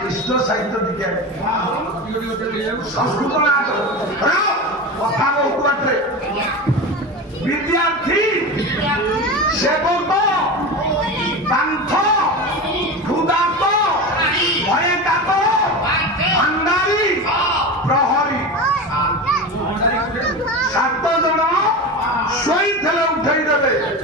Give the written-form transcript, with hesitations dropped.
কৃষ্ণ সাহিত্য দিকে সংস্কৃত কথা বলতে বিদ্যার্থী সেবক পান্থ ক্ষুধার্ত ভয়ে কাত ভান্ডারী প্রহর